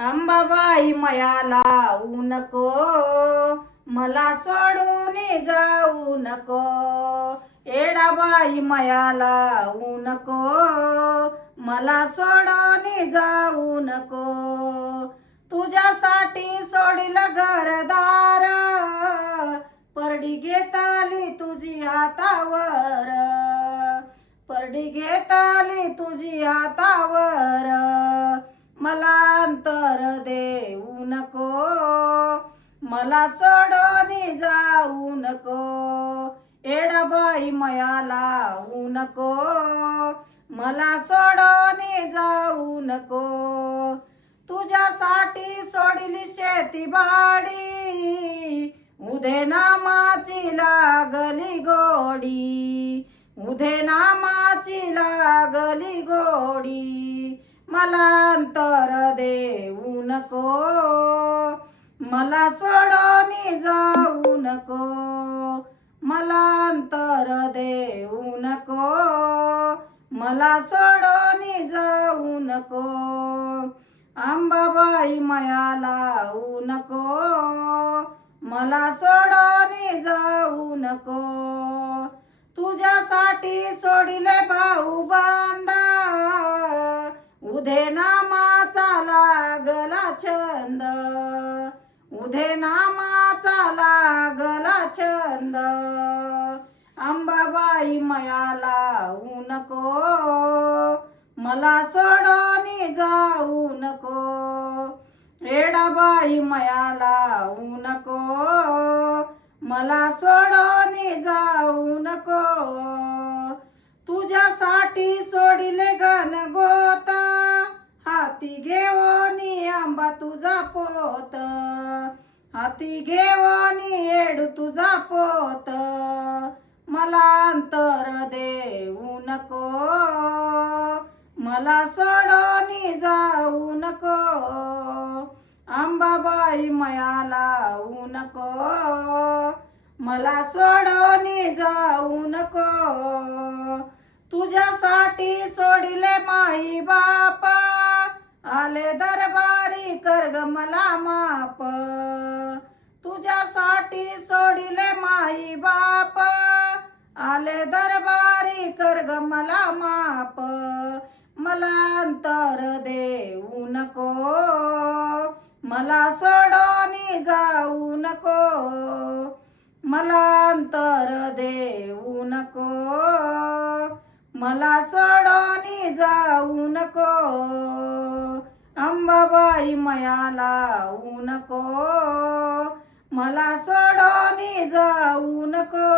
अंबाबाई मया लावू नको, मला सोडून जाऊ नको. येडाबाई मया लावू नको, मला सोडून जाऊ नको. तुझ्यासाठी सोडिलं घरदार, परडी घेताली तुझी हातावर, परडी घेताली तुझी हातावर. मला अंतर देऊ नको, मला सोडून जाऊ नको. येडाबाई मया लावू नको, मला सोडून जाऊ नको. तुझ्यासाठी सोडली शेती बाडी, उधे नामाची लागली गोडी, उधे नामाची लागली गोडी. मला अंतर देऊ नको, मला सोडून जाऊ नको. मला अंतर देऊ नको, मला सोडून जाऊ नको. अंबाबाई मया लावू नको, मला सोडून जाऊ नको. तुझ्यासाठी सोडिले भाऊ बांधा, उधे नामाचा लागला छंद, उधे नामाचा लागला छंद. अंबाबाई मया लावू नको, मला सोडून जाऊ नको. येडाबाई मया लावू नको, मला सोडून जाऊ नको. तुझ्यासाठी सोडिले घनगोता, हाती घेवोनी आंबा तुझा पोत, हाती घेवोनी येडू तुझा पोत. मला अंतर देऊ नको, मला सोडून जाऊ नको. अंबाबाई मया लावू नको, मला सोडून जाऊ नको. तुझ्यासाठी सोडिले माई बापा, आले दरबारी कर ग मला माप. तुझ्यासाठी सोडिले माई बाप, आले दरबारी कर ग मला माप. मला अंतर देऊ नको, मला सोडून जाऊ नको. मला अंतर देऊ नको, मला सोडून जाऊ नको. अंबाबाई मया लावू नको, मला सोडून जाऊ नको.